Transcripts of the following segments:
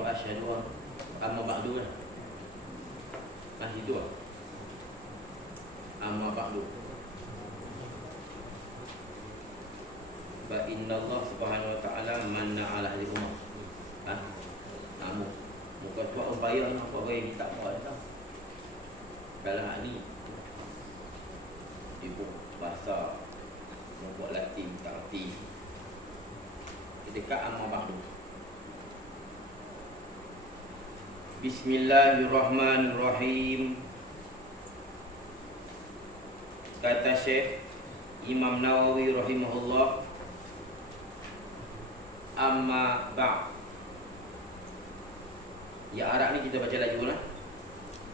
wa asyhadu amma ba'du lah. Masih itu lah. Amma ba'du. Fa inna Allah subhanahu wa ta'ala manna ala ahli ummah. Namu muka tua upaya nak apa baik tak apa dah. Dalam hal ni ibu bahasa membuat Latin tak erti. Dekat amma ba'du. Bismillahirrahmanirrahim. Kata Syekh Imam Nawawi rahimahullah, amma ba'. Ya Arab ni kita baca lagi pula.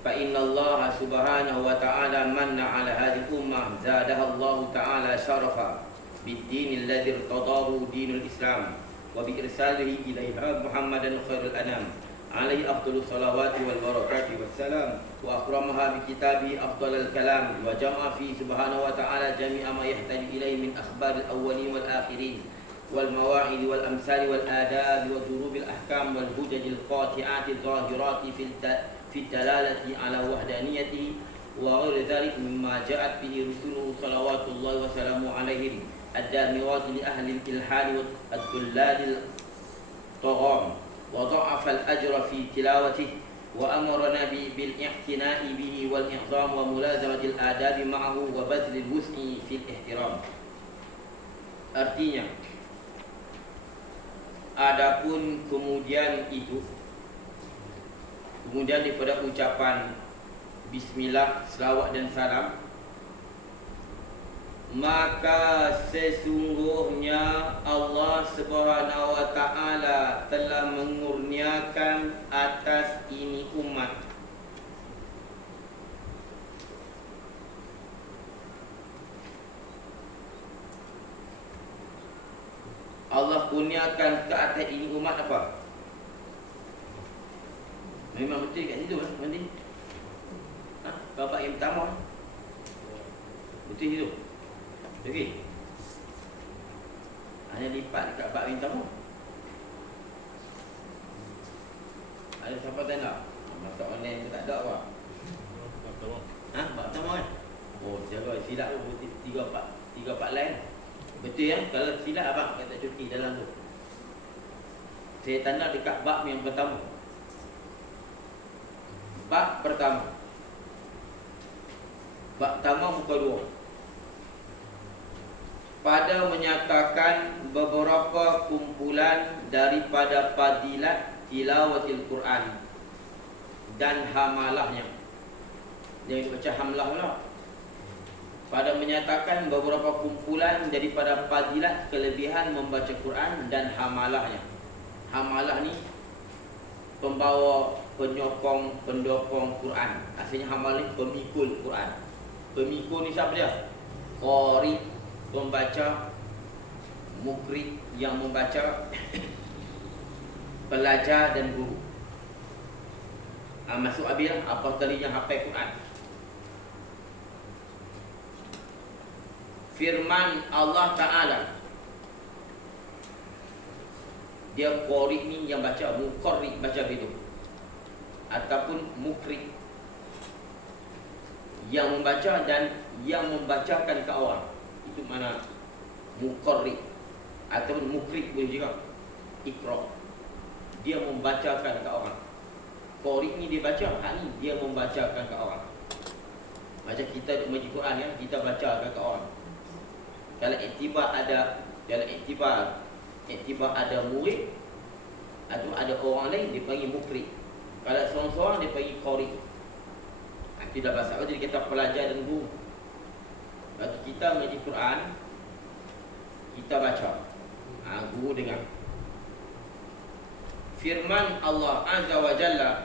Fa inna Allah subhanahu wa ta'ala manna ala hadhihi ummah zadaha Allah ta'ala syarafa bid-din alladhi irtadahu dinul Islam wa bi irsalihi ilaiha Muhammadan khairul anam alaihi afdalus salawati wal barakati wassalam wa akramaha bi kitabi afdalul kalam wa jama'a fi subhanahu wa ta'ala jami'a ma yahtaji ilaihi min akhbaril awwalin wal akhirin wal mawa'id wal amsal wal adab wa durubil ahkam wal hujajil qati'ati zahirati fi dalalati ala wahdaniyati wa ghairi dzalik mimma ja'at bihi rusuluhu salawatullahi wa salamu alaihim ad-damirati li ahli al-ilhad wa ad-dullal al-tagham wa dha'afa al-ajra fi tilawatihi wa amarna bil-i'tina'i bihi wal-i'zam wa mulazamati al-adab ma'ahu wa badl al-wus'i fi al-ihtiram. Artinya, adapun kemudian daripada ucapan bismillah, selawat dan salam, maka sesungguhnya Allah Subhanahu wa ta'ala telah mengurniakan atas ini umat Allah kurniakan ke atas ini umat apa? Memang betul kat situ kan mandi. Bapak yang pertama betul situ. Okey. Hanya lipat dekat bab yang pertama. Ada siapa tanya? Masa online tu tak ada apa? Bab pertama kan? Oh, jaga silap tu 3-4 line. Betul ya? Kalau silap abang kata cuti dalam tu. Saya tanda dekat bab yang pertama. Bab pertama. Bab pertama muka 2. Pada menyatakan beberapa kumpulan daripada fadilat tilawatil Quran dan hamalahnya. Jangan baca hamlah pula. Pada menyatakan beberapa kumpulan daripada fadilat kelebihan membaca Quran dan hamalahnya. Hamalah ni pembawa, penyokong, pendokong Quran. Asalnya hamal ni pemikul Quran. Pemikul ni siapa dia? Qari, pembaca, mukri yang membaca, pelajar dan guru. Masuk habis lah apa kali yang hafal Quran. Firman Allah Ta'ala, dia qari ni yang baca, muqarri baca begitu, ataupun mukri yang membaca dan yang membacakan ke orang. Itu mana muqarri ataupun mukri boleh juga. Iqra, dia membacakan ke orang. Qari ni dia baca, hak ni dia membacakan ke orang. Macam kita duk mengaji Quran ya, kita bacakan ke orang. Kalau iktibar ada murid atau ada orang lain, dia panggil mukri. Kalau seorang-seorang dia panggil qari. Itu dah bahasa apa, jadi kita pelajar dan guru. Bagi kita mengaji Quran, kita baca, guru dengar. Firman Allah Azza wa Jalla,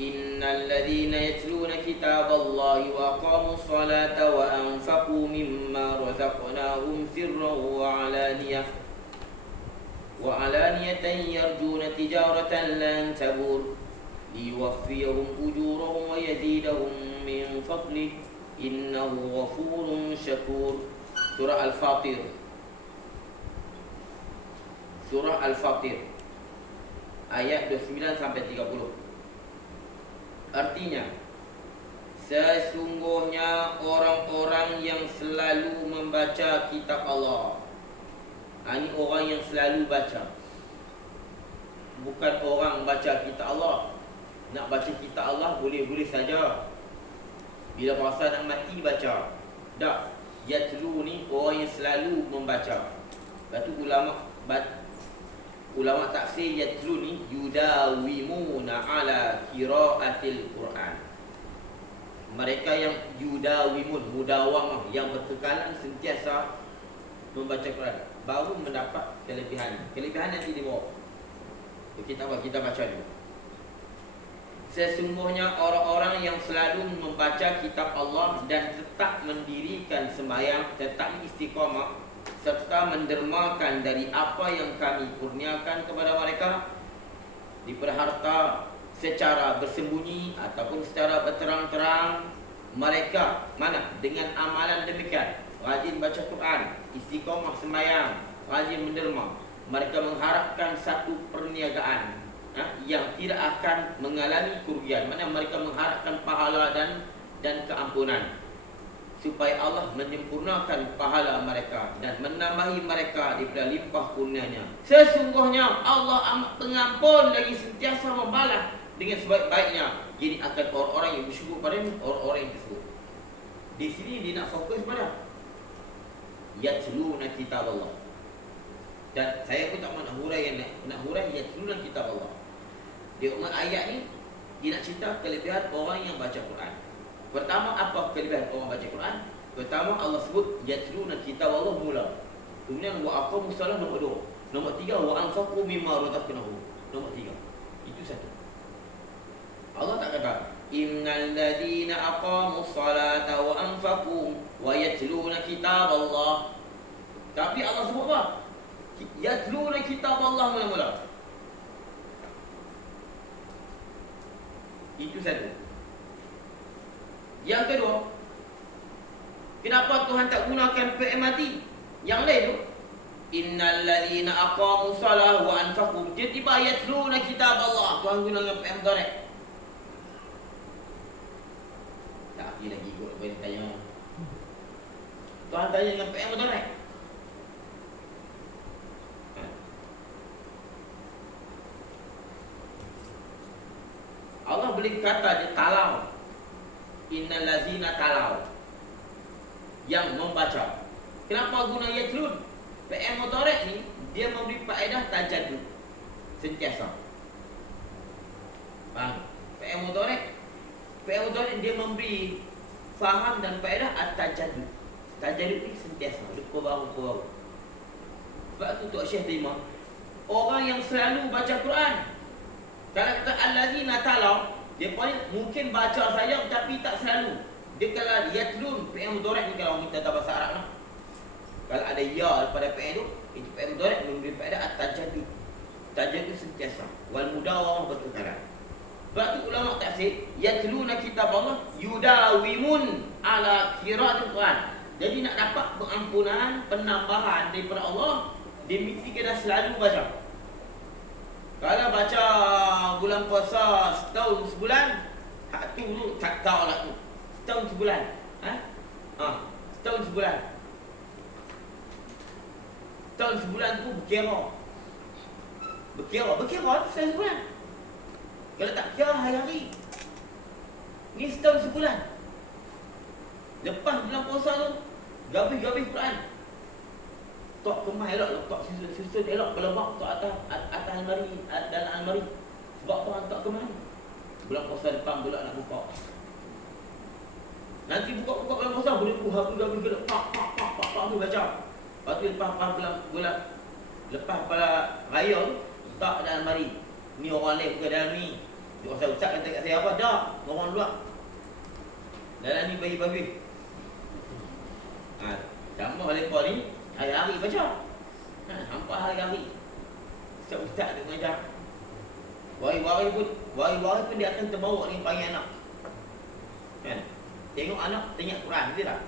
innal ladzina yatluna kitaballahi wa aqamus salata wa anfaqu mimma razaqnahum sirran wa alaniyatan yarjuna tijaratan lan tabur liyuwaffiyahum ujurahum wa yazidahum min fadlihi innahu ghafurun syakur. Surah Al-Fatir. Surah Al-Fatir ayat 29 sampai 30. Artinya, sesungguhnya orang-orang yang selalu membaca kitab Allah. Ini orang yang selalu baca, bukan orang baca kitab Allah. Nak baca kitab Allah boleh-boleh saja, bila masa nak mati baca. Tak, yatlu ni orang yang selalu membaca. Lepas tu ulama tafsir yatlu ni yudawimuna ala qiraatil Quran. Mereka yang yudawimun, mudawamah, yang berkekalan sentiasa membaca Quran, baru mendapat kelebihan. Kelebihan nanti dibawa. Kita baca dulu. Sesungguhnya orang-orang yang selalu membaca kitab Allah dan tetap mendirikan sembahyang, tetap istiqamah, serta mendermakan dari apa yang kami kurniakan kepada mereka, diberi harta secara bersembunyi ataupun secara berterang-terang, mereka mana dengan amalan demikian, rajin baca Quran, istiqamah sembahyang, rajin menderma, mereka mengharapkan satu perniagaan yang tidak akan mengalami kerugian. Mana mereka mengharapkan pahala dan keampunan, supaya Allah menyempurnakan pahala mereka dan menambahi mereka daripada limpah kurnianya. Sesungguhnya Allah amat pengampun lagi sentiasa membalas dengan sebaik-baiknya. Jadi akan orang-orang yang bersyukur pada orang-orang yang bersyukur. Di sini dia nak fokus pada yatluna kitab Allah. Dan saya pun tak mahu nak hurai yatluna kitab Allah. Dia ayat ni dia nak cerita kelebihan orang yang baca Quran. Pertama, apa kelebihan orang baca Quran? Pertama, Allah sebut yatluna kitab Allah mula. Kemudian wa aqamus salah nombor 2. Nombor 3 wa anfaqu mimma razaqnahum. Nombor 3. Itu satu. Allah tak kata innal ladina aqamus salata wa anfaqu wa yatluna kitab Allah. Tapi Allah sebut apa? Yatluna kitab Allah mula-mula. Itu satu. Yang kedua, kenapa Tuhan tak gunakan fi'il mati? Yang lain tu, innal ladzina aqamus salah wa anfaqu, tiba-tiba yatluna kitab Allah, Tuhan gunakan fi'il mudhari'. Tak lagi kot boleh tanya. Tuhan tanya dengan fi'il mudhari'. Allah boleh kata dia talau. Innal ladzina talau, yang membaca. Kenapa guna yatlun? Fi'il mudhari' ni dia memberi faedah tajaddud, sentiasa. Faham? Fi'il mudhari' dia memberi faham dan faedah at-tajaddud. Tajaddud ni sentiasa, baru. Sebab tu Tok Syekh terima orang yang selalu baca Quran. Kalau kata allazina talau, dia mungkin baca saja tapi tak selalu. Dia kalau yatlun fi'il mudhari' ni, kalau kita tahu bahasa Arab lah, kalau ada ya pada fi'il tu, itu fi'il mudhari' memberi faedah at-tajaddud. Tajaddud sentiasa wal mudawamah berkekalan. Sebab tu ulama tafsir yatluna kitab Allah yudawimun ala qiraatil Quran. Jadi nak dapat pengampunan, penambahan daripada Allah, dia mesti kena selalu baca. Kalau baca bulan puasa setahun sebulan, hak tu dulu tak tahu lah tu. Setahun sebulan. Setahun sebulan. Setahun sebulan tu berkira tu setahun sebulan. Kalau tak kira hari-hari, ni setahun sebulan. Lepas bulan puasa tu, gabis Quran. Tok kemah elok, tok susun elok, berlemak tok atas almari, dalam almari. Sebab Tuhan tak kemah ni. Bulan puasa depan pula nak buka. Nanti buka bulan puasa boleh habis gelap, pak tu baca. Lepas tu bulan lepas pada raya tu, tak dalam almari. Ni orang lain buka dalam ni. Dia ustaz kata kat saya apa? Dah, orang luar. Dalam ni bayi-bayi. Tambah lepas ni hari-hari baca. Hampa hari-hari. Ustaz dia mengajar. Wari-wari pun dia akan terbawa dengan panggil anak. Kan? Tengok anak tengok Quran, betul tak?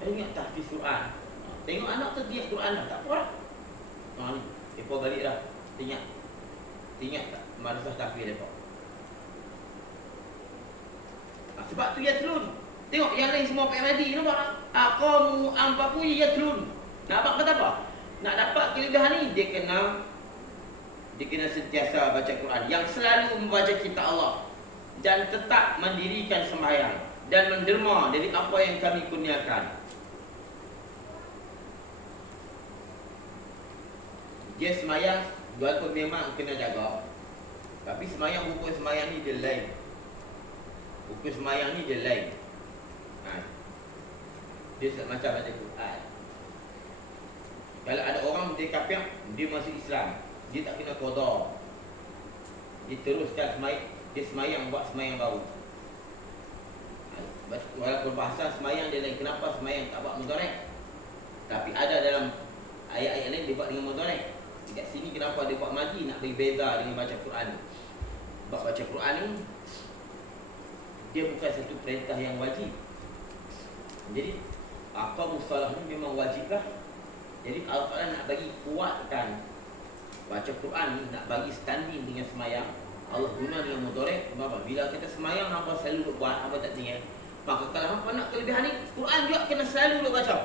Tengok tahfiz Quran. Tengok anak tu tengok Quran dah, tak apa dah. Ni, depa balik dah. Tengok tak? madrasah tahfiz mereka. Sebab tu yatlun. Tengok yang lain semua pakai madi, nampak tak? Aqamu anfaqu yatlun. Nak kata apa? Nak dapat kelebihan ni dia kena sentiasa baca Quran, yang selalu membaca kitab Allah dan tetap mendirikan sembahyang dan menderma dari apa yang kami kurniakan. Dia sembahyang walaupun memang kena jaga, tapi sembahyang hukum sembahyang ni dia lain. Hukum sembahyang ni dia lain. Dia macam baca Quran. Kalau ada orang dia kafir, dia masuk Islam, dia tak kena qada. Dia teruskan sembahyang, dia sembahyang buat sembahyang baru. Walaupun bahasa sembahyang dia lain. Kenapa sembahyang tak buat mudhari'? Tapi ada dalam ayat-ayat lain dia buat dengan mudhari'. Dekat sini kenapa dia buat madi, nak beri beza dengan baca Quran. Sebab baca Quran ni dia bukan satu perintah yang wajib. Jadi aqamus salah ni memang wajiblah. Jadi Allah nak bagi kuatkan baca Quran ni, nak bagi standing dengan semayang. Allah guna dengan mudhari'. Kenapa? Bila kita semayang, hampa selalu buat, hampa tak tinggal. Maka kalau hampa nak kelebihan ni, Quran juga kena selalu baca.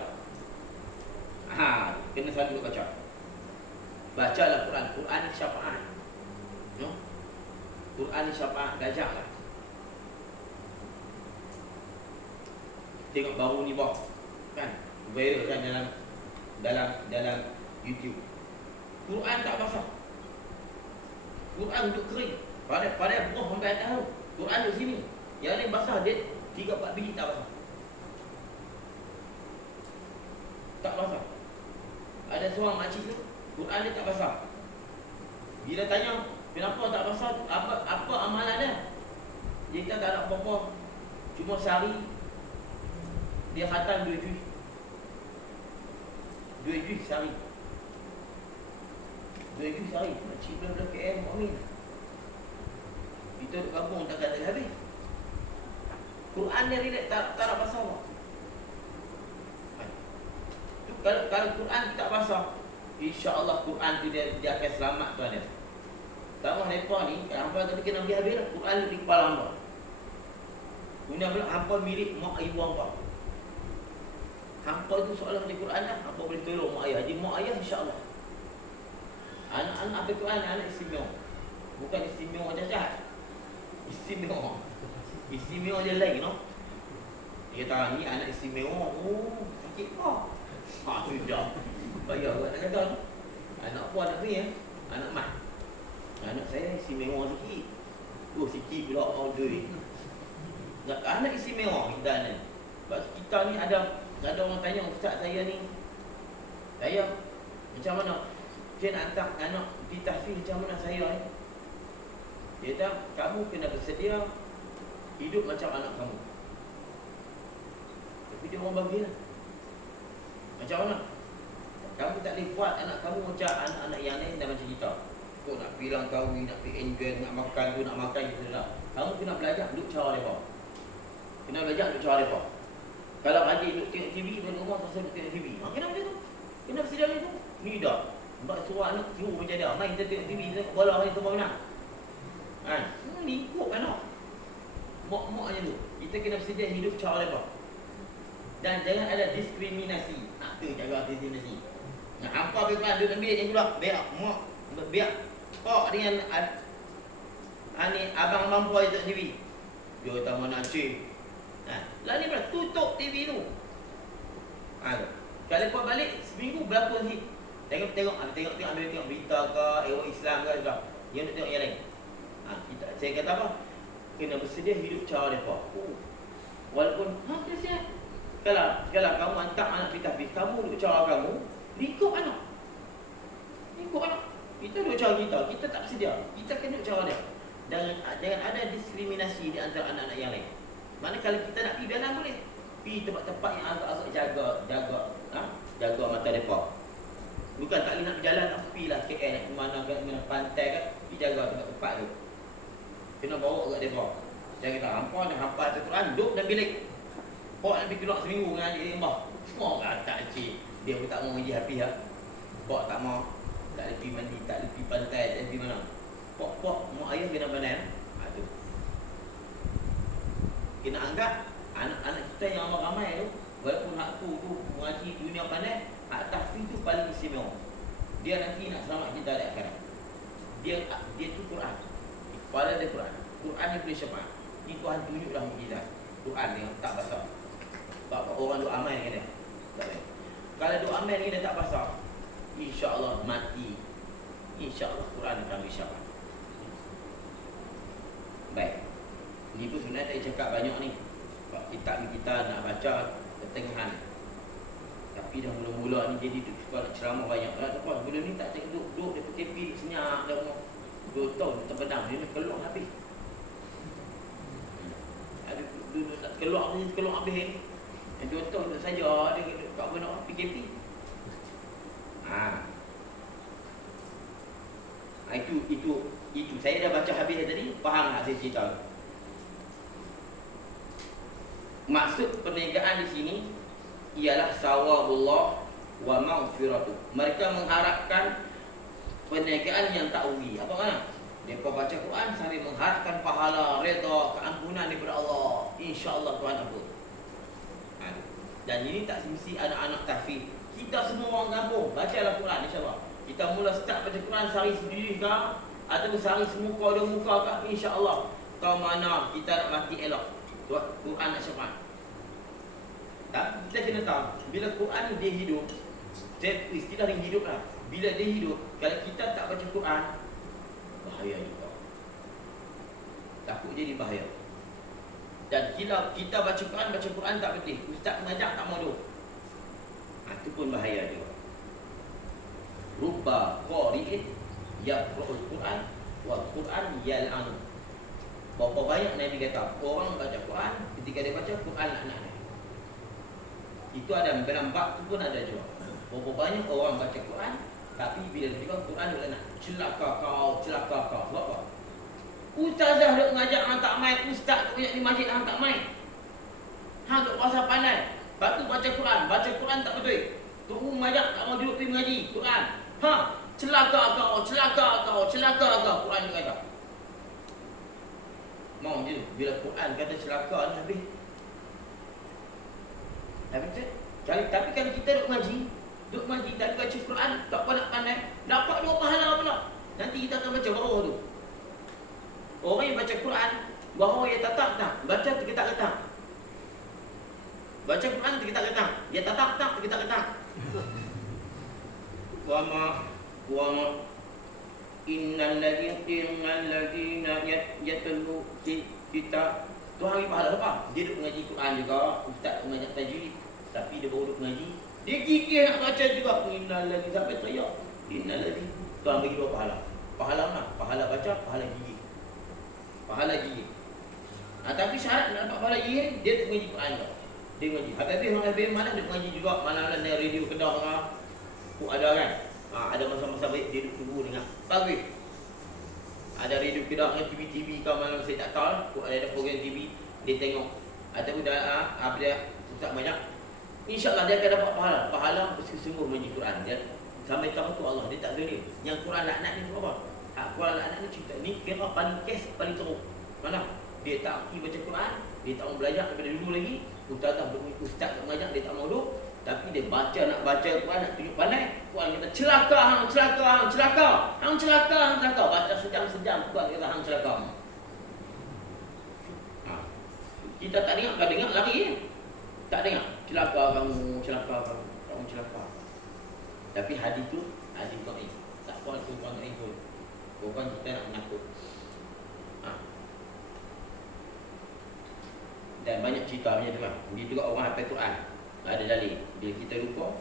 Kena selalu baca. Bacalah Quran. Quran ni syafaat. No? Quran ni syafaat, gajaklah. Tengok baru ni bawah, kan? Viral kan dalam YouTube. Quran tak basah. Quran duduk kering. Pada buah sampai atas tu. Quran duduk sini. Yang ni basah, dia 3-4 biji tak basah. Tak basah. Ada seorang makcik tu, Quran dia tak basah. Bila tanya, kenapa tak basah? Apa amalan dia? Dia kata tak ada apa-apa. Cuma sehari dia khatam 2 juz. 2 juz sehari. 2 juz sehari. Makcik belah-belah KM Mu'min. Kita duduk kampung tak kata habis. Quran dia relax, tak nak basah apa. Kalau Quran tak basah, insya-Allah Quran tu dia akan selamat tu ada. Tambah mereka ni, hampa tadi kena habis-habis lah. Quran di kepala hampa. Guna pula hampa mirip mak ibu hampa. Hampa tu soalan di Quran lah, hampa boleh tolong mak ayah. Jadi mak ayah insya-Allah. Anak-anak apa Quran, anak istimewa. Bukan istimewa jahat. Istimewa. Istimewa je lain, no? Dia kata ni anak istimewa. Oh, sakit apa? Sudah. Bayar buat nak kata. Anak apa anak ni ya? Anak mat. Anak saya istimewa sikit. Oh, sikit pula order ni. Anak istimewa kita ni. Sebab kita ni ada orang tanya, ustaz saya ni, saya macam mana? Dia nak hantar anak pergi tahfiz macam mana saya ni? Dia kata, kamu kena bersedia hidup macam anak kamu. Tapi dia orang bagilah. Macam mana? Kamu tak boleh buat anak kamu macam anak-anak yang lain dah macam kita. Kau nak bilang kahwin, nak pergi enjoy, nak makan tu, nak makan gitu lah. Kamu kena belajar duduk cara mereka. Kena belajar duduk cara mereka. Kalau adik duduk tengok TV, dalam rumah pasal duduk tengok TV. Kena macam tu. Kena bersedia macam tu. Ni dah. Sebab suruh anak suruh macam dia. Main kita tengok TV, tengok bola ni semua menang. Ni ikut kan tak? Mok-mok macam tu. Kita kena bersedia hidup cara mereka. Dan jangan ada diskriminasi. Tu jaga diskriminasi. Nak hampa pergi duduk ambil je pula. Biar mak, biar kok dengan ni abang-abang puan tengok TV. Dia kata mana cik. Lah ni pula tutup TV tu. Kalau kau balik seminggu berapa hit? Tengok ambil tengok berita ke, Islam ke juga. Yang nak tengok yang lain. Saya kata apa? Kena bersedia hidup cara depa. Walaupun kesian. Kalau kamu hantar anak pergi tahfiz, kamu duduk cara kamu, ikut anak. Ikut anak. Kita duduk cara kita, kita tak bersedia. Kita kena duduk cara dia. Jangan ada diskriminasi di antara anak-anak yang lain. Mana kalau kita nak pergi berjalan boleh. Pergi tempat-tempat yang agak-agak jaga mata mereka. Bukan tak boleh nak berjalan, nak pergilah KL, nak ke mana pantai kan, pergi jaga tempat-tempat tu. Kena bawa kat mereka. Jangan kita hampa Al-Quran, duduk dalam bilik. Kau nak pergi keluar seminggu dengan adik lembah. Semua kata cik, dia pun tak mau pergi happy lah. Kau tak mau, tak boleh pergi mandi, tak boleh pergi pantai, tak boleh pergi mana. Pok-pok mak ayah kena pandai. Tu. Kena anggap anak-anak kita yang ramai tu, walaupun hak tu mengaji dunia pandai, hak tahfiz tu paling istimewa. Dia nanti nak selamat kita di akhirat. Dia tu Quran. Kepala dia Quran. Quran ni boleh syafaat. Ni Tuhan tunjuklah mukjizat. Quran ni tak basah. Sebab orang duk amal dengan dia. Tak boleh. Kalau duk amal dengan dia tak basah, insya-Allah mati. Insya-Allah Quran akan bersyafaat. Baik. Ni pun sebenarnya tak cakap banyak ni. Sebab kitab ni kita nak baca pertengahan. Tapi dah mula-mula ni jadi suka nak ceramah banyak. Tak apa, bila ni tak cakap duduk dia tepi senyap dah umur 2 tahun terpedang dia nak keluar habis. Ada duduk tak keluar habis ni. 2 tahun saja dia kat mana PKP. Itu saya dah baca habis tadi, faham tak saya cerita? Maksud perniagaan di sini ialah sawabullah wa maghfiratuh. Mereka mengharapkan perniagaan yang tak rugi. Apa makna? Mereka baca Quran sambil mengharapkan pahala, redha, keampunan daripada Allah. Insya-Allah Tuhan ampun. Dan ini tak mesti anak-anak tahfiz. Kita semua orang kampung bacalah Quran insya-Allah. Kita mula start baca Quran sehari sendiri ke ataupun sehari semuka dua muka ke, insya-Allah tahu mana kita nak mati elok. Quran nak syafaat. Tak, kita kena tahu bila Quran ni dia hidup. Saya istilah yang hidup lah. Bila dia hidup, kalau kita tak baca Quran, bahaya juga. Takut jadi bahaya. Dan kita baca Quran tak betul. Ustaz mengajak tak mau duduk. Itu pun bahaya juga. Rubba qari'in yaqra'ul Quran wal Quran yal'an. Berapa banyak Nabi kata orang baca Quran, ketika dia baca Quran laknat. Itu ada dalam bab tu pun ada juga. Berapa banyak orang baca Quran, tapi bila dia baca Quran dia laknat. Celaka kau. Sebab apa? Ustazah duk mengajar hang tak mai, ustaz duk di masjid hang tak mai. Hang duk pasal pandai. Lepas tu baca Quran tak betul. Tunggu mengajar tak mau duduk pergi mengaji Quran. Celaka kau. Quran dia kata. Mau je bila Quran kata celaka ni habis. Tapi kalau kita duk mengaji tapi baca Quran tak nak pandai, dapat 2 pahala pula. Nanti kita akan baca bawah tu. Orang yang baca Quran, bawah dia tatap tak, baca tergetak-getak. Baca Quran tergetak-getak, dia tatap tergetak-getak. Wa ma innal ladzina yatlu kita tu hari pahala apa? Dia duk mengaji Quran juga, ustaz mengajar tajwid, tapi dia baru duk mengaji, dia gigih nak baca juga. Innal ladzina sampai teriak. Innal ladzina. Tuan bagi 2 pahala. Pahala mana? Pahala baca, pahala gigih. Tapi syarat nak dapat pahala gigih, dia duk mengaji Quran juga. Dia mengaji. Habis malam dia mengaji juga. Malam-malam dari radio Kedah lah. Ada kan? Ada masa-masa baik dia duduk tunggu dengar. Bagus. Ada radio Kedah dengan TV ke malam saya tak tahu. Ada program TV dia tengok. Ataupun bila ustaz banyak, insya-Allah dia akan dapat pahala. Pahala bersungguh mengaji Quran dia. Sampai tahu tu Allah dia tak zalim. Yang Quran laknat ni apa? Quran laknat ni cerita ni kira paling kes paling teruk. Mana? Dia tak pergi baca Quran, dia tak mau belajar daripada dulu lagi. Ustaz mengajar dia tak mau duduk. Tapi dia nak baca Quran, nak tunjuk pandai. Quran kata celaka. Baca sejam-sejam Quran kata hang celaka. Kita tak dengar, kan dengar lari je. Tak dengar. Celaka kamu. Tapi hadis tu hadis dhaif. Tak apa tuan dhaif pun. Bukan kita nak menakut. Dan banyak cerita macam tu kan. Dia juga orang hafal Quran. Ada dalil. Bila kita lupa,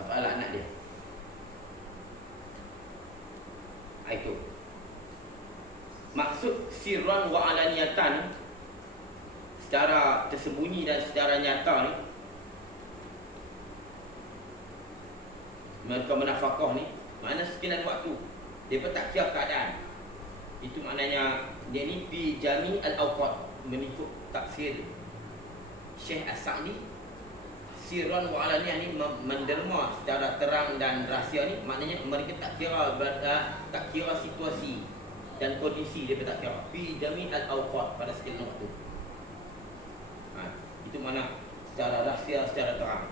apa laknat dia. Itu. Maksud sirran wa alaniyatan, secara tersembunyi dan secara nyata ni, mereka menafkah ni, mana sekian waktu dia pun tak kira keadaan. Itu maknanya dia ni fi jami' al-awqat, mengikut tafsir Syekh As-Sa'di. sirran wa alaniyah ni menderma secara terang dan rahsia ni, maknanya mereka tak kira situasi dan kondisi, dia tak kira fi jami' al-awqat, pada segala waktu. Itu mana secara rahsia, secara terang.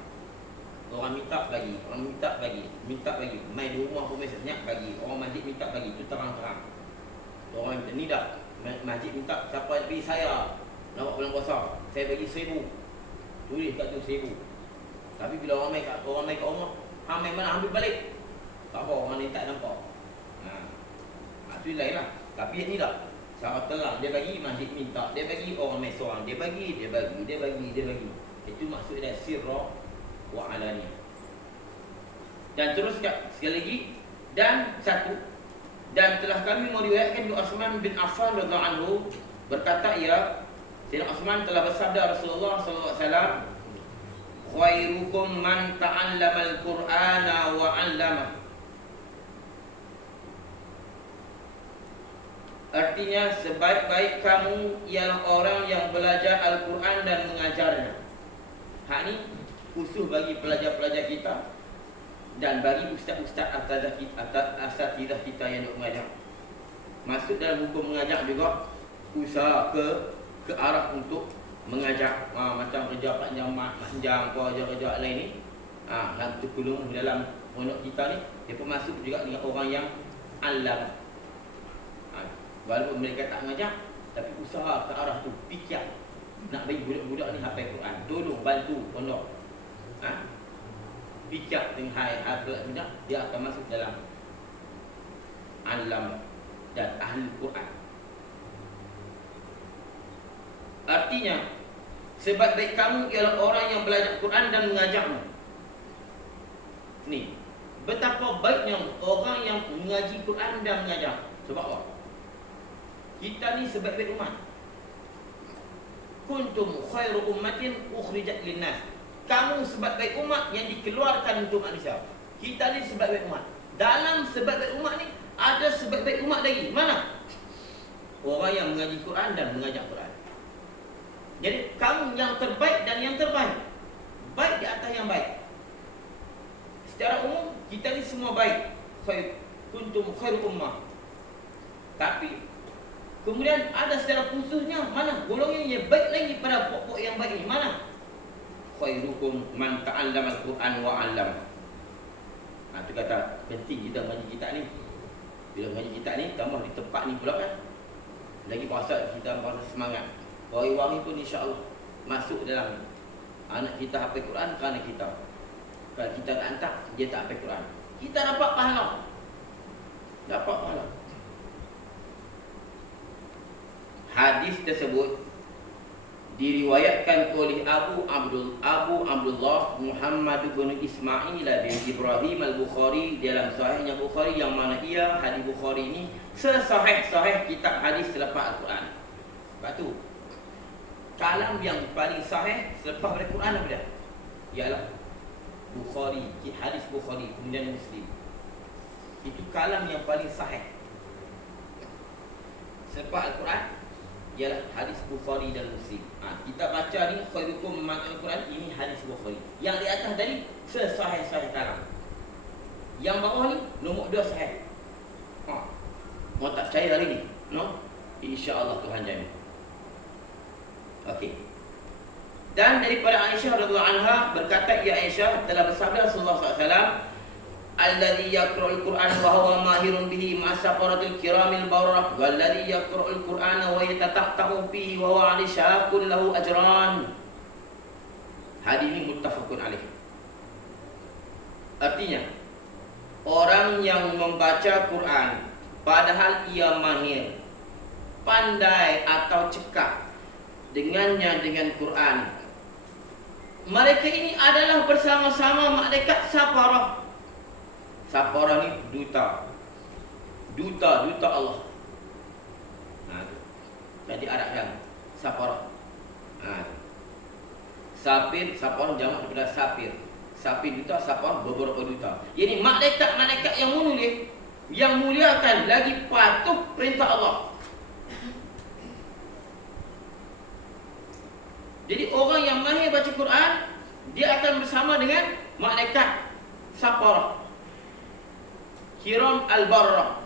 Orang minta bagi, orang minta bagi, main di rumah pun biasanya bagi, orang masjid minta bagi, itu terang-terang. Orang minta ni dah, masjid minta siapa yang bagi saya nak buat bulan puasa, saya bagi 1,000, tulis kat tu 1,000. Tapi bila orang main kat rumah, main mana ambil balik, tak apa, orang ni tak nampak. Itu lain lah. Tapi yang ni tak, secara terang dia bagi, masjid minta, dia bagi, orang main seorang, dia bagi. Itu maksud dia sirra wa alaniyah. Dan terus sekali lagi, dan satu, dan telah kami meriwayatkan dari Utsman bin Affan radhiyallahu anhu berkata, ya, Sayyidina Utsman telah bersabda Rasulullah sallallahu alaihi wasallam, khairukum man ta'allama al-Qur'ana wa 'allama. Artinya sebaik-baik kamu ialah orang yang belajar Al-Quran dan mengajarnya. Hak ni khusus bagi pelajar-pelajar kita dan bagi ustaz-ustaz asatidah kita yang mengajar. Masuk dalam hukum mengajar juga usaha ke arah untuk mengajar. Macam kerja panjang kerja lain ni, yang terkulung dalam pondok kita ni, dia pun masuk juga dengan orang yang alam. Walaupun mereka tak mengajar, tapi usaha ke arah tu, fikir nak bagi budak-budak ni hafal Quran, tolong bantu pondok. Fikir dengan hafal budak, dia akan masuk dalam alam dan ahli Quran. Artinya sebaik-baik kamu ialah orang yang belajar Quran dan mengajarnya. Ni betapa baiknya orang yang mengaji Quran dan mengajar. Sebab apa? Kita ni sebaik-baik umat. Kuntum khairu ummatin ukhrijat linnas. Kamu sebaik-baik umat yang dikeluarkan untuk manusia. Kita ni sebaik-baik umat. Dalam sebaik-baik umat ni ada sebaik-baik umat lagi. Mana? Orang yang mengaji Quran dan mengajar Quran. Jadi kamu yang terbaik dan yang terbaik. Baik di atas yang baik. Secara umum kita ni semua baik. Kuntum khairu ummah. Tapi kemudian ada secara khususnya, mana golongan yang baik lagi pada pokok yang baik ini, mana? Khairukum man ta'allama al-Quran wa 'allama. Itu kata penting kita mengaji kitab ni. Bila mengaji kitab ni, tambah di tempat ni pula kan, lagi kita merasa semangat. Wangi-wangi pun insya-Allah masuk dalam anak kita hafal Quran kerana kita. Kalau kita tak hantar, dia tak hafal Quran, kita dapat pahala. Hadis tersebut diriwayatkan oleh Abu Abdullah Muhammad bin Ismail bin Ibrahim al-Bukhari dalam sahihnya Bukhari, yang mana ia hadis Bukhari ini sesahih-sahih kitab hadis selepas Al-Quran. Sebab tu kalam yang paling sahih selepas Al-Quran apa dia? Ialah Bukhari, hadis Bukhari kemudian Muslim. Itu kalam yang paling sahih selepas Al-Quran ialah hadis Bukhari dan Muslim. Kita baca ni khairukum man al-Quran, ini hadis Bukhari. Yang di atas tadi sesahih-sahih kalam. Yang bawah ni nombor 2 sahih. Mau tak percaya hari ni? No? Insya-Allah Tuhan jamin. Okey. Dan daripada Aisyah radhiyallahu anha berkata, ya Aisyah telah bersabda Rasulullah SAW, alladhi yaqra'ul Qur'an wa huwa mahirun bihi ma'asafaratil kiramil bararah walladhi yaqra'ul Qur'ana wa yatatahtahu fihi wa huwa 'ali syaqul lahu ajran. Hadis ini muttafaqun alaih. Artinya, orang yang membaca Quran padahal ia mahir, pandai atau cekap dengannya dengan Quran, mereka ini adalah bersama-sama malaikat safarah. Safarah ni duta Allah. Jadi Arabkan safarah. Safarah jamak daripada safir. Safir duta, safarah beberapa duta. Jadi malaikat-malaikat yang menulis, yang muliakan lagi patuh perintah Allah. Jadi orang yang mahir baca Quran Dia akan bersama dengan malaikat Safarah, Kiram Al-Barrah,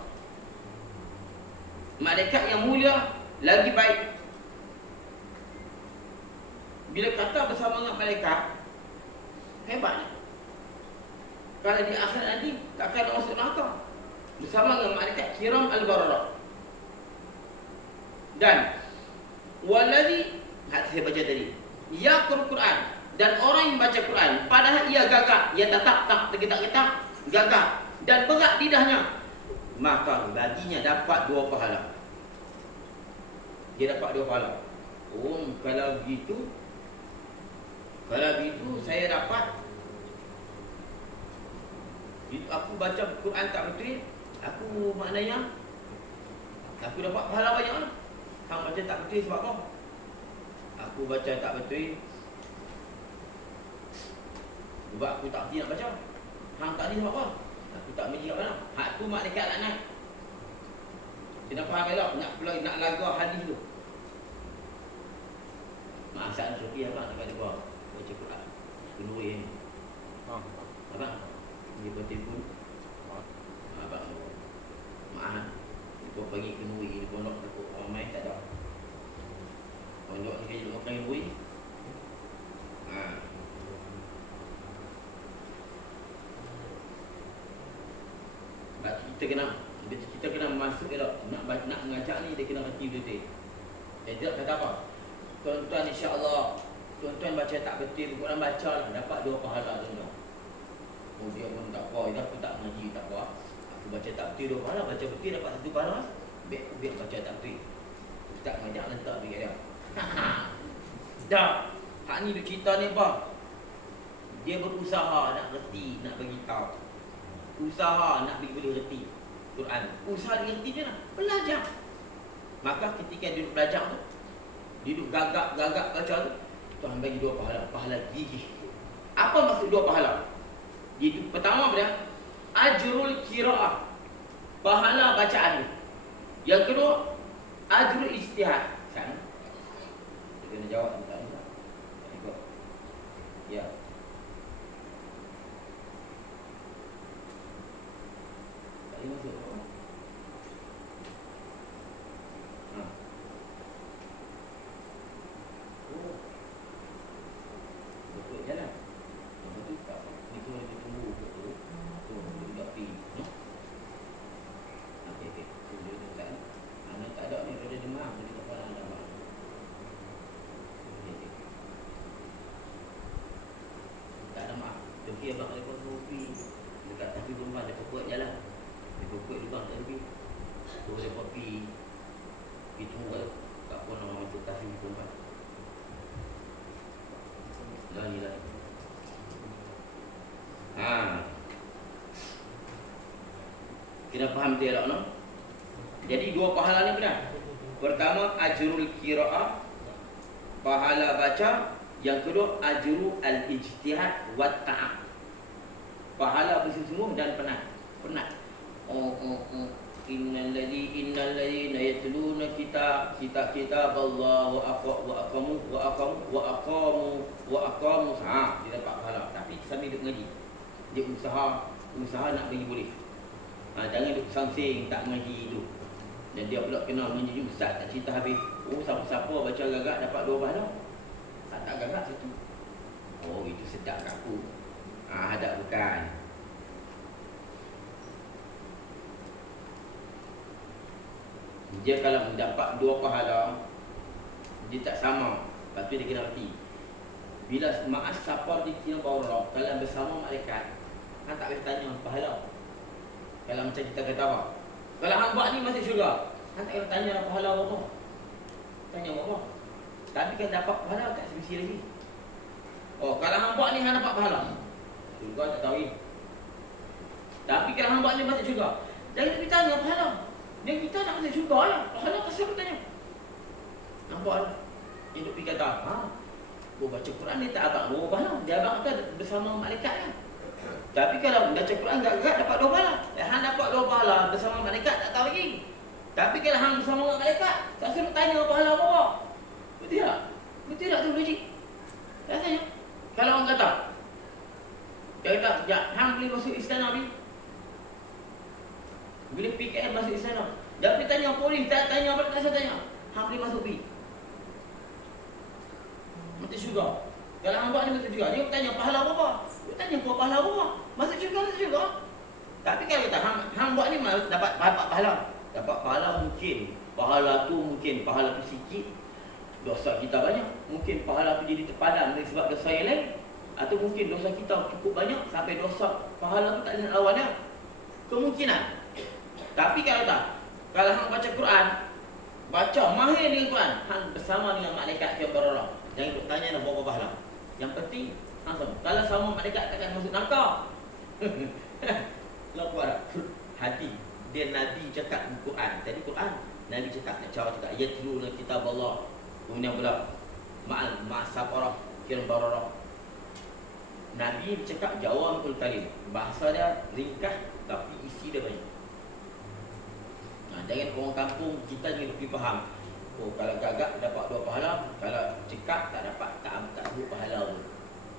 malaikat yang mulia lagi baik. Bila kata bersama dengan malaikat, hebatnya. Kalau di akhir nanti tak akan masuk neraka. Bersama dengan malaikat Kiram Al-Barrah. Dan waladhi, saya baca tadi, yaqra'ul Quran, dan orang yang baca Quran padahal ia gagak, ia tak tergetak-getak, gagak dan berat lidahnya, maka baginya dapat 2 pahala. Dia dapat 2 pahala. Oh, kalau begitu saya dapat, aku baca Quran tak betul, aku maknanya aku dapat pahala banyak lah. Hang baca tak betul sebab apa? Aku baca tak betul sebab aku tak nak baca. Hang tak ni sebab apa? Aku tak menji kat mana? Hak tu malaikat laknat. Kena faham elok, nak lagu hadis tu. Masak Sofi abang dekat dia baca Quran. Kenuri ni. Abang dia buat telefon. Abang maaf. Dia pergi kenuri, dia pondok takut orang main tak ada. Pondok ni dia makan kenuri. Kita kena masuk elok. Nak mengajar ni dia kena reti betul-betul. Dia kata apa? Tuan-tuan insya-Allah, tuan-tuan baca tak betul, Quran baca lah, dapat 2 pahala tuan-tuan. Oh dia pun tak apa, aku tak mengaji tak apa. Aku baca tak betul 2 pahala, baca betul dapat 1 pahala. Biar baca tak betul. Ustaz ngajak letak dekat dia. Dah. Hak ni duk cerita ni apa? Dia berusaha nak reti, nak bagi tahu. Usaha nak boleh reti Quran. Usaha dia reti je lah. Belajar. Maka ketika dia duduk belajar tu, dia duduk gagak baca tu, Tuhan bagi 2 pahala. Pahala gigih. Apa maksud 2 pahala? Itu pertama apa? Ajrul qiraah, pahala bacaan. Yang kedua, ajrul ijtihad. Sana. Dia kena jawab tentang ni. Ya. Tak boleh masuk apa? Oh. Betul jalan. Betul tak? Ni tu dia tunggu betul. Tu dia pi. Okey. Dia tak. Anak tak ada ni dia demam, dia tak pernah demam. Okey. Tak ada maaf. Tapi abang ada kopi. Dekat tapi rumah ada pokok jalan. Dia pokok lubang tak lebih. So dia kopi. Itu tak pun orang masuk kasih rumah. Lah. Kena faham dia tak no? Jadi 2 pahala ni benar. Pertama ajrul qiraah, pahala baca. Yang kedua ajru al-ijtihad wa ta'ab, pahala bersungguh dan penat. Innal ladzina yatluna kitab Allah wa aqamu dia dapat pahala. Tapi sambil duk ngaji, dia usaha nak bagi boleh. Jangan duk sangsing tak ngaji tu. Dan dia pula kenal mengaji ustaz tak cerita habis. Oh siapa baca gagak dapat 2 pahala. Tak gagak satu. Oh itu sedap kat aku. Ada bukan. Dia kalau mendapat 2 pahala, dia tak sama. Lepas tu dia kena reti. Bila ma'as safar di kira bawah, kalau bersama malaikat, kan tak boleh tanya pahala. Kalau macam kita kata apa? Kalau hang buat ni masuk syurga, kan tak boleh tanya pahala apa. Tanya apa? Tapi kan dapat pahala kat sisi lagi. Oh, kalau hang buat ni hang dapat pahala. Syurga tak tahu ni. Tapi kalau hang buat ni masuk syurga, jangan kita tanya pahala. Dia kita nak masuk syurga lah. Pahala kasih aku tanya. Nampak lah. Dia duk pergi kata, baca Quran dia tak abang 2 pahala. Dia abang kata bersama malaikat kan. Tapi kalau baca Quran gak dapat 2 pahala. Hang dapat 2 pahala bersama malaikat tak tahu lagi. Tapi kalau hang bersama malaikat, tak suruh tanya pahala apa. Betul tak? Betul tak tu logik? Tak tanya. Kalau orang kata, dia kata, ya, hang boleh masuk istana ni. Bila PKM masuk istana, dia pergi tanya polis, tak tanya apa, tak saya tanya. Hang boleh masuk pergi. Mati syurga. Kalau hang buat ni masuk syurga, dia tanya pahala berapa? Dia tanya pahala berapa? Masuk syurga. Tapi kalau kata, hang buat ni dapat pahala. Dapat pahala mungkin. Pahala tu sikit. Dosa kita banyak. Mungkin pahala tu jadi terpadam sebab dosa yang lain. Atau mungkin dosa kita cukup banyak sampai dosa pahala tu tak ada lawannya. Kemungkinan. Tapi kalau tak, kalau hang baca Quran, baca mahir dengan Quran, hang bersama dengan malaikat yang berorang. Jangan ikut tanya nak berapa pahala. Yang penting hang sama. Kalau sama malaikat takkan masuk neraka. Lapar hati. Dia Nabi cakap Quran. Tadi Quran Nabi cakap, nak cara cakap yatluna kitab Allah. Kemudian pula ma'asafarah kiram bararah. Nabi bercakap jawami'ul kalim. Bahasa dia ringkas tapi isi dia banyak. Jangan orang kampung kita jangan pergi faham. Oh, kalau gagak dapat 2 pahala, kalau cekak tak dapat, tak sebut pahala pun.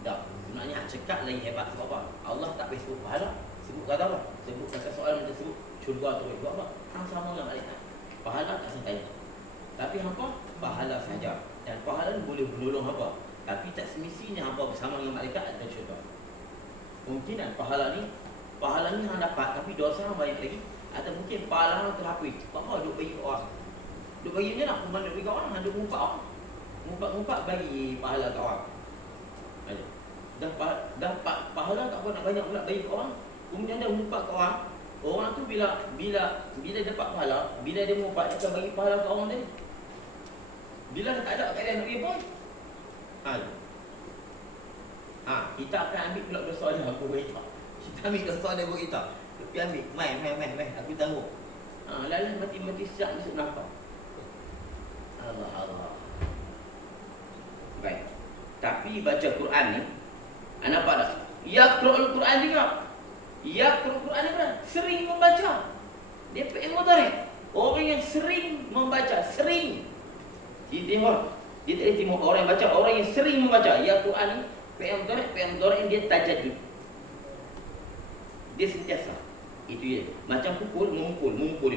Tak. Sebenarnya cekak lagi hebat sebab apa? Allah tak boleh sebut pahala. Sebut kata apa? Sebut kata soalan macam sebut syurga tu buat apa? Hang sama dengan malaikat. Pahala tak saya tanya. Tapi hampa pahala saja. Dan pahala ni boleh menolong hampa. Tapi tak semestinya hampa bersama dengan malaikat dan syurga. Mungkinan pahala ni hang dapat tapi dosa hang banyak lagi. Atau mungkin pahala hang terhapus. Apa duk bagi ke orang? Duk bagi je nak mana bagi ke orang, hang duk ngumpat orang. Ngumpat bagi pahala ke orang. Dah pahala tak apa nak banyak pula bagi ke orang. Kemudian dia ngumpat ke orang. Orang tu bila dapat pahala, bila dia ngumpat dia akan bagi pahala ke orang dia. Bila tak ada kat dia nak bagi pun. Kita akan ambil pula dosa dia aku bagi tak. Kita ambil dosa dia bagi tak. Tapi ambil, mai aku tangguh. Lalu mati siap masuk neraka. Allah. Baik. Tapi baca Quran ni, nampak tak? Yaqra'ul Quran juga. Yaqra'ul Quran ni kan sering membaca. Dia fi'il mudhari'. Orang yang sering membaca, sering. Dia tak tengok orang yang baca, orang yang sering membaca. Ya Quran ni fi'il mudhari' dia tajaddud. Dia sentiasa. Itu dia. Macam pukul, memukul.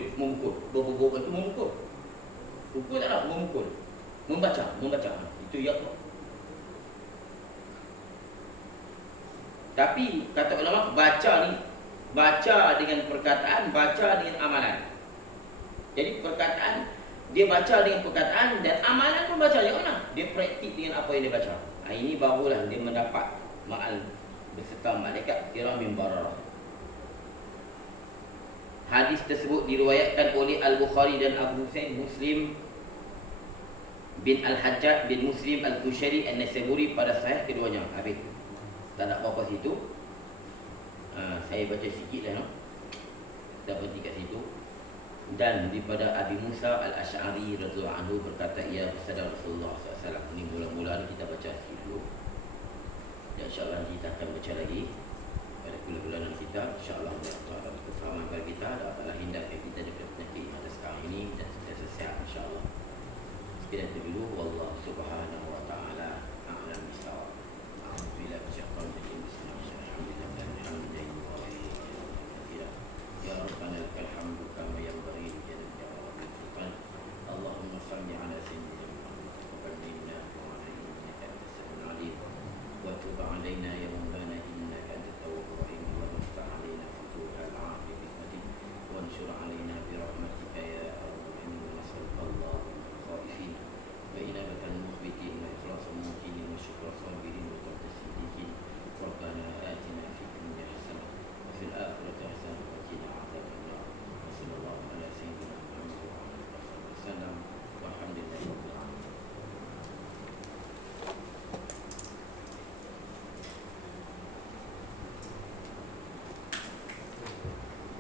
Bobo tu memukul. Pukul tak ada, memukul. Membaca. Itu ya. Tapi kata ulama, baca dengan perkataan, baca dengan amalan. Jadi perkataan, dia baca dengan perkataan dan amalan pun baca. Yang mana? Dia praktik dengan apa yang dia baca. Ini barulah dia mendapat ma'al beserta malaikat kiramin bararah. Hadis tersebut diriwayatkan oleh Al-Bukhari dan Abu Husain Muslim bin Al-Hajjaj bin Muslim Al-Qushayri An-Naisaburi pada sahih keduanya. Habis. Tak nak apa-apa situ. Saya baca sikit lah, no? Dah berhenti kat situ. Dan daripada Abi Musa Al-Ash'ari radhiyallahu anhu berkata, ia bersabda Rasulullah SAW. Ini mula-mula ni kita baca sikit dulu. Dan insya-Allah kita akan baca lagi.